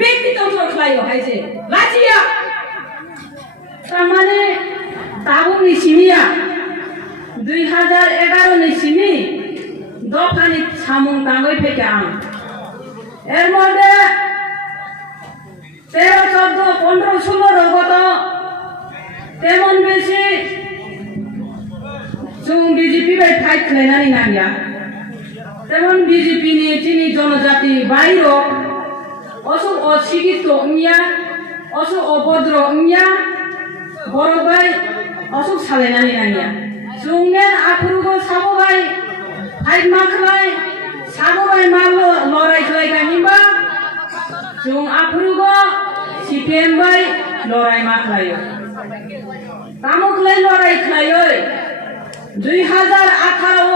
ব্যক্তিতন্ত্র খাইও হাইছে লাচিয়া তামানে তাবুনি সিমিয়া 2011 নি সিমি দফানি সামুং তাঙ্গই ফেকে আং এর মধ্যে 13, 14, 15, 16 গত তেমন বেশি जों बीजेपी बाय फाइट खालायनानै नांगौ तेमन बीजेपी नि जोंनि जनजाति बायरो असुख अशिक्षित इंया असुख अभद्र इंया बर' बाय असुख सालायनानै नांगौ जोंने आफुरुगो साबोबाय फाइट मा खालाय साबोबाय मा लड़ाई खालायगा हिंबा जों आफुरुगो सीपीएम बाय लड़ाई मा खालायो तामुखलाय लड़ाई खालायो 2018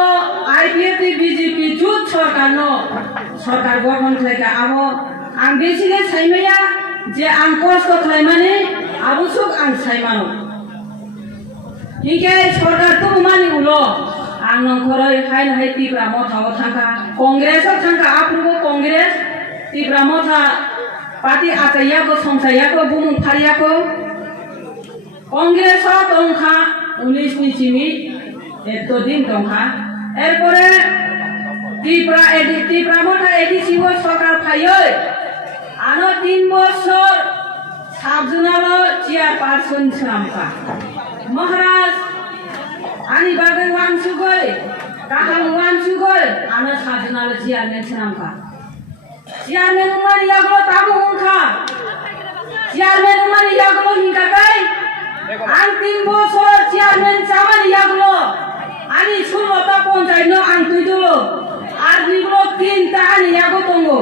आईपीएफ बीजेपी जुट सरकार गठन खालायगा आबो आं बेसिगे सायमाया जे आं कष्ट खालायमाने आबो सुख आं सायमानो हिके सरकार तो मानि उलो आं नखरै हाय हाय तिप्रा मथाव थांखा कांग्रेस थांखा आफुगो कांग्रेस तिप्रा मथा पार्टी आचायाको संसायाको बुमुं फारियाको कांग्रेस दंखा 19 नि चिमि एतो दिन दंखा एरपरे तिप्रा मथा एडिसिबो सरकार फायो आनो 3 बছর साबजुनालो चेयारपारसन सामखा महाराज आनि बागै वानसुगै गाहाम वानसुगै आनो साबजुनालो चेयारमेन सामखा चेयारमेन उमानि यागलो ताबु उनखा चेयारमेन उमानि यागलो हिंगाकै आं 3 বছর चेयारमेन चामानि यागलो आनि 16টা পঞ্চায়েতनो आं तुइदुलो आर निगलो 3টা आनि यागो दंगो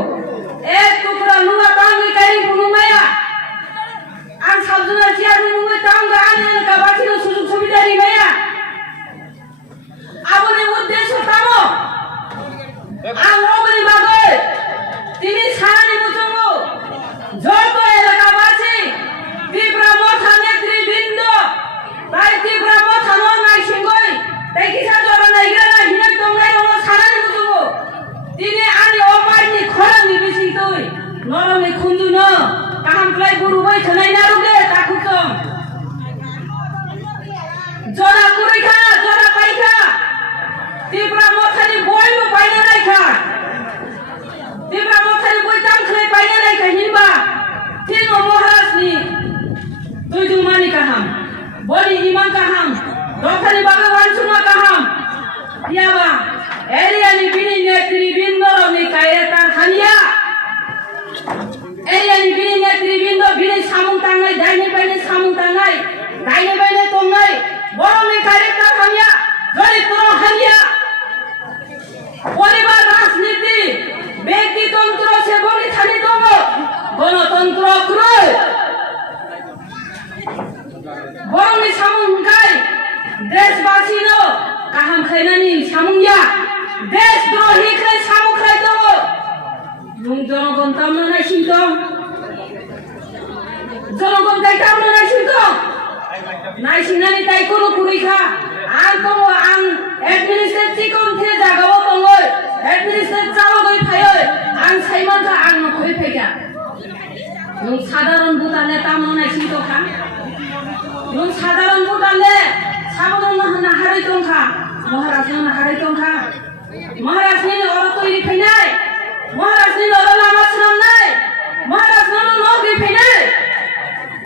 एक टुकरा लुगा तांगै कारि बुनुमाया आं साबजुनाल चेयारमेन उमै तांगा आनि गाबासिनो सुजुग सुबिदारि माया आबोनि उद्देश्य तामो आं ओगनि बागै तिनि सानानि बुझंगो जत एलाकाबासि तिप्रा मथा नेतृबृन्द ताई तिप्रा मथा न नायसिंगै ताई किसा जरा नायग्रा ना हिने दंनाय दङ सानानि बुझंगो तिनि आनि अमाइनि खरांनि बिसिंतै नरमनि खुन्दुनो गाहामख्लाय गुरुबै थानाय नारुगे ताखुकम जरा कुरैखा जरा पाइखा तिप्रा मथानि बयबो बायनो नायखा तिप्रा मथानि बय दामख्लाय बायनो नायखा हिनबा तिनो महाराजनि दुइदुमानि गाहाम बनि इमान गाहाम दफानि बागै वानसुमा गाहाम याबा एरियानि बिनि नेतृबृन्दनि कायेता हानिया एरियानि बिनि नेतृबृन्द बिनि सामुं तांनाय दायनि बायनि सामुं तांनाय दायनि बायनि तंनाय बर'नि कायेता हानिया दरिद्र हानिया परिवार राजनीति व्यक्तितंत्र सेबनि थानि दङ गणतंत्र ख्रुइ बर'नि सामुं हुंखाय देशबासिनो गाहाम खायनानि सामुंया देशद्रोही खाय सामुं खाय दङ बुं जनगण तामनो नायसिंदं जनगण ताय तामनो नायसिंदं नायसिंनानि तायखौनो खुरैखा आं दङ आं एडमिनिस्ट्रेटिभ कमथे जागाव दङ एडमिनिस्ट्रेटिभ चालगै फायो आं सायमानथा आं नखै फैगा नों साधारण भुटानले तामनो नायसिंदंखा नों साधारण भुटानले साबदंनो होनना हारै दंखा महाराजनो हारै दंखा महाराजनि अर तैरि फैनाय महाराजनि अर लामा सिनामनाय महाराजनो नगै फैनाय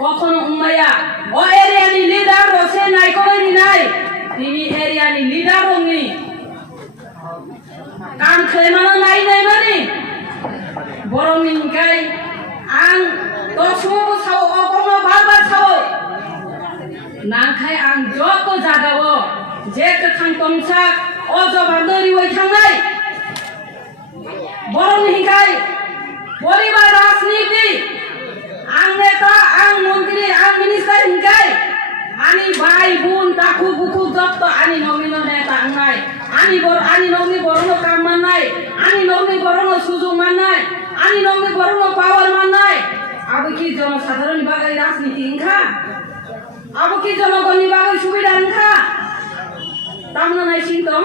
कखनो उमाया अ एरियानि लिडार रसे नायखौनि नाय तिनि एरियानि लिडार दंनि काम खालामनो नायनाय माने बर'नि हिंखाय आं दसमबो साव अगम बार साव नांखाय आं जत जागावो जे गोथां तंसाक अजबान्दोरि वै थांनाय बर'नि हिंखाय परिवार राजनीति आं नेता आं मन्त्री आं मिनिस्टार हिंखाय आनि भाई बुन ताखु बुखु जत आनि नमिनो नेता आंनाय आनि नमनि बर'नो काम माननाय आनि नमनि बर'नो सुजुग माननाय आनि नमनि बर'नो पावर माननाय आबो कि जनसाधारणनि बागै राजनीति हिंखा आबो कि जनगणनि बागै सुबिदा हिंखा तामनो नायसिंदं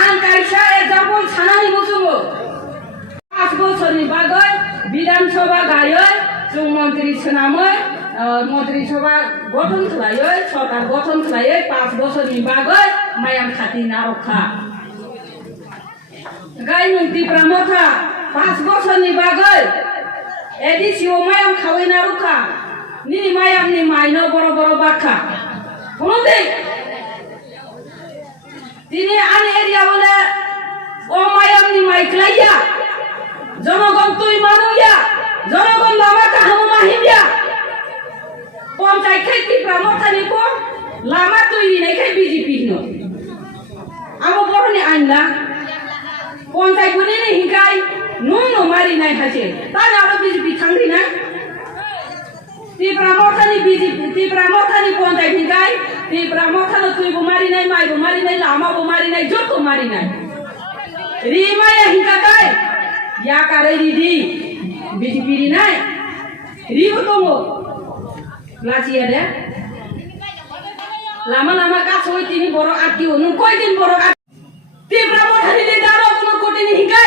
आं कायसा एग्जाम्पल सानानि बुझुगो 5 बोसोरनि बागै बिधानसभा गायै जों मन्त्रि सोनामै मन्त्रि सभा गठन खालायै सरकार गठन खालायै 5 बोसोरनि बागै मायाम खाति नारखा गाय नों तिप्रा मथा 5 बोसोरनि बागै एडिसिओ मायाम खावै नारखा नि मायामनि माइनो बर' बर' बाखा हनदे दिनै आन एरिया बले ও মায়ামনি মাইক্লাইয়া জনগণ তুই মানুয়া জনগণ লামা কাহামো মাহিয়া পঞ্চায়েত খাইতি প্রামথানি পর লামা তৈরি নাই খাই বিজেপি ন আমো বড়নি আইনলা পঞ্চায়েত বনে নি হিকাই নুন মারি নাই হাসে তাই আরো বিজেপি থাঙ্গি না তিপ্রামথানি বিজেপি তিপ্রামথানি পঞ্চায়েত হিকাই তিপ্রামথানো তুই মারি নাই মাই মারি নাই লামা মারি নাই যত মারি নাই Rima ya hingga kai, ya kare di biji nai, ribu tunggu, lasi ada, lama kasoi tini borok aki, nungkoi tin borok aki, Tipra mau hari ni daro tunu koti ni hingga,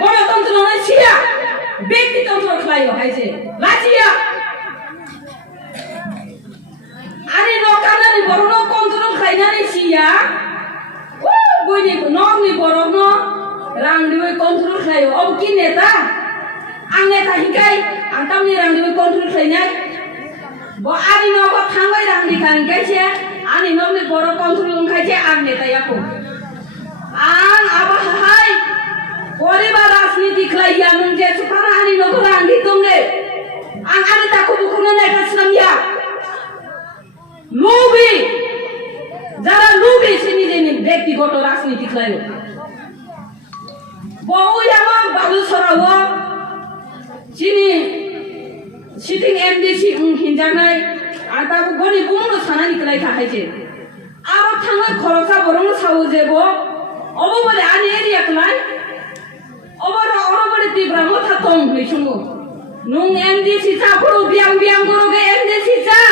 borok tunu nai sia, bekti tunu klayo hai se, lasi ya, ani lokana ni borok no tunu klayo ni sia, boy ni nok ni borok no. Rang diwe kontrol khayo ob ki neta ang neta hikai ang tamni rang diwe kontrol khainai bo ani no bo thangai rang di kan kaise ani no ni boro kontrol kaise ang neta yapo ang aba hai poribar rajniti khlaiya nung je supana ani no rang di tumle ang ani taku bukune na kaslam ya lubi jara lubi sini jeni ব্যক্তিগত রাজনীতি khlayo Bau yang baru sarawa, sini sitting MDC hinjanai, atau goni bunga sana nikelai kahai je. Arab tangga khorosa borong sawo je bo, obo bole ani area kelai, obo bole Tipra motha tong bishungu. Nung MDC ca puru biang guru ke MDC ca,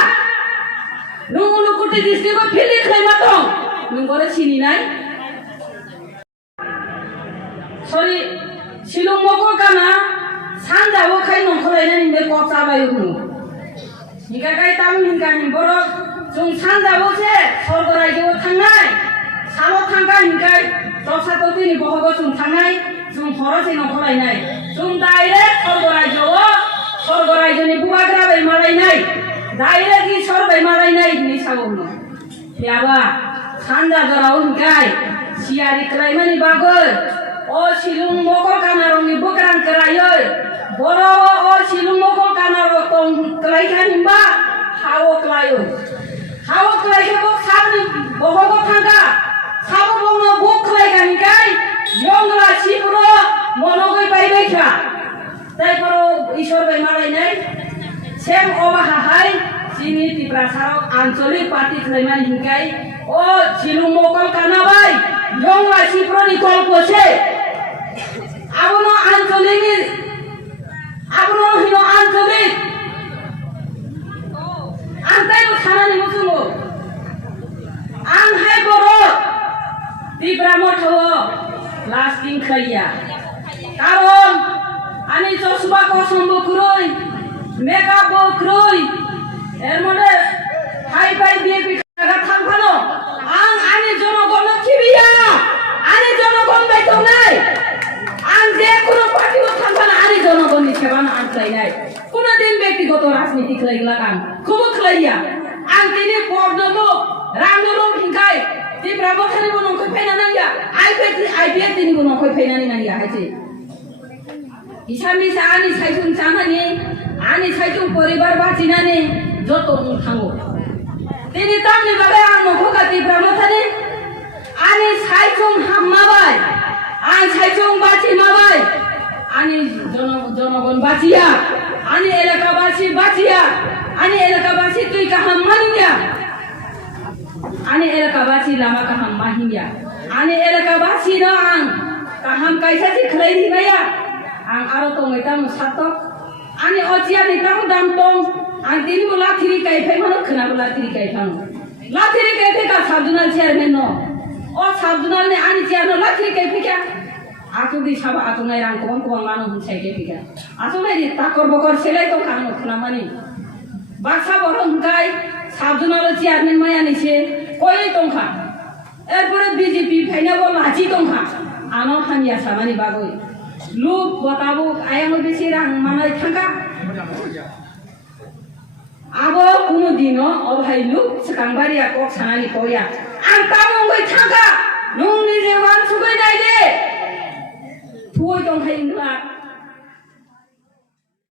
nung ulu kuti district ko pilih kelai matong, nung gore sini nai. Sorry, silung mokol kana sanjawo kai nongkolai nani be kop sabai unu. Jika kai tamu hingga ni borok, jung sanjawo se sorgorai jawo tangai, salo tangkai hingga dosa topi ni bohogo jung tangai, jung horo se nongkolai nai, jung direct sorgorai joni buagra bai malai nai, direct ni sor bai malai nai ni sawo unu. Tiaba sanja jorau hingga siari kelai mani bagol. O silung mokol kanarong ni bukan kerayoi, boro o silung mokol kanarong tong kelaikan himba, hawo kelayo bok sabni bohogo tangga, sabo bono bok kelaikan kai, yongla sipro monogoi Paikha, tai poro isor bai malai nai, sem oba hahai, sini Tipra sarok ancolik parti kelaiman hingkai, o silung mokol kanabai, yongla sipro ni kolpose. Abono ancolik, abono hino ancolik. Antai lu sana ni musumu. Ang hai boro, Tipra mothawo lasting khaya. Karon ani chosba ko sombo kuroi, makeup bo kuroi. Er mode hai bai biye kaga thamphano. Ang ani jonogon kibiya. Ani jonogon bai tonai. Anje কোনো party ও থামবানা আনি জনগণের সেবা না আনলাই নাই কোন দিন ব্যক্তিগত রাজনীতি খেলাই লাগান খুব খেলাইয়া আন তিনি পর্দলো রামলো হিংকাই Tipra মথানি বনং কই ফাইনা নাইয়া আইপি তিনি বনং কই ফাইনা নাইয়া হাইছে ইসামিসা আনি সাইজুন জানানি আনি সাইজুন পরিবার বাঁচিনানি যত থাঙ্গো তিনি তামনি বাগে আন নখকা Tipra মথানি আনি সাইজুন হাম্মাবাই আই সাইজুং বাঁচি মাবাই আনি জনগণ বাঁচিয়া আনি এলাকাবাসী বাঁচিয়া আনি এলাকাবাসী তুই কাহাম মানিয়া আনি এলাকাবাসী লামা কাহাম মাহিয়া আনি এলাকাবাসী ন আং কাহাম কাইসা জি খলাই দিবায়া আং আরো তংই তাম সাতক আনি অজিয়া ni তাম দাম তং আং তিনি বলা থিরি কাইফাই মানো খনা বলা থিরি কাইফাং লা থিরি কাইফে কা সাবজুনাল চেয়ারম্যান ন ও সাবজুনাল নে আনি চেয়ারম্যান লা থিরি কাইফে কা Aku di sahabat aku ngai rang kubang manu hunsai ke tiga. Aku ngai di takor bokor selai to kan kenapa nih? Baksa borong kai sabjuna lo ciar nih maya nih sih. Koi tongka. Erpore BJP faina bo maji tongka. Ano ham ya sama nih bagoi. Lu botabu ayam lebih sirang mana tangka. Abo kuno dino obhai lu sekang bari aku sanani koya. Anta mongoi tangka. Nung ni jewan sugai nai de. Tuoi tong hai